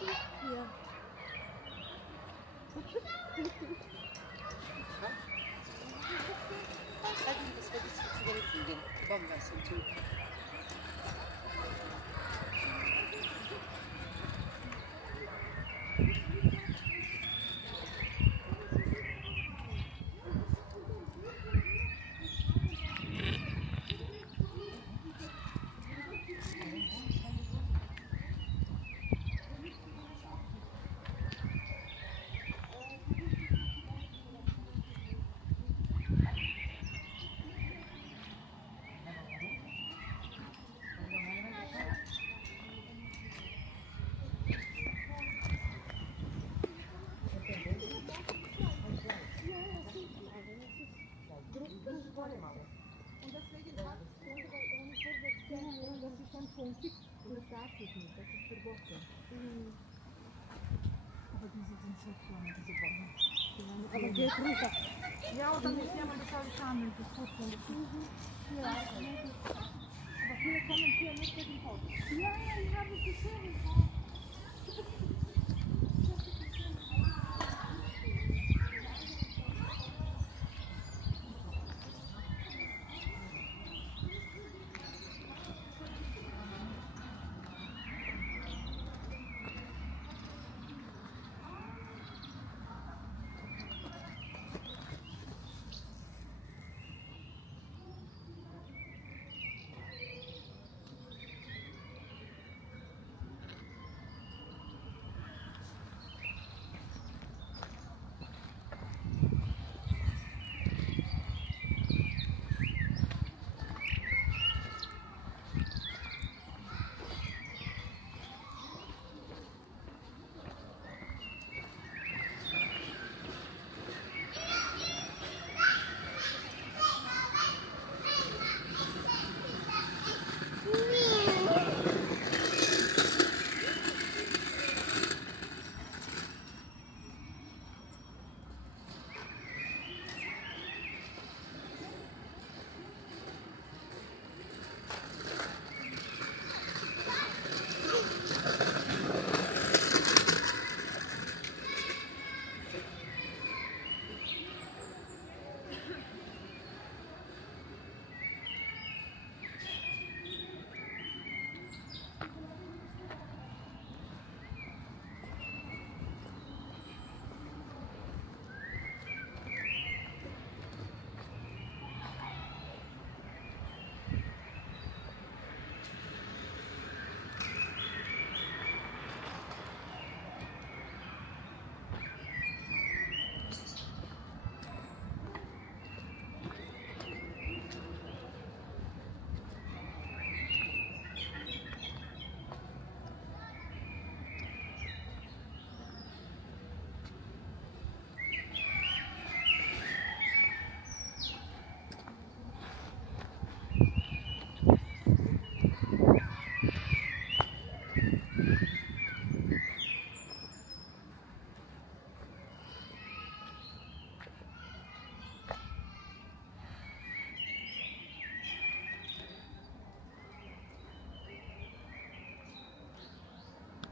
Ja. Hadi biz hadi sigara içelim. Babam versin tüm. Und deswegen hat es ohne Vorwärts, das ist schon funzig und das darf ich nicht, das ist verboten. Aber diese sind so klein, diese Bomben. Aber geht runter. Ja, und dann ist jemand, das habe ich an und das tut schon. Ja, aber hier kommen hier nicht mit dem Haus. Ja, ich habe es gesehen.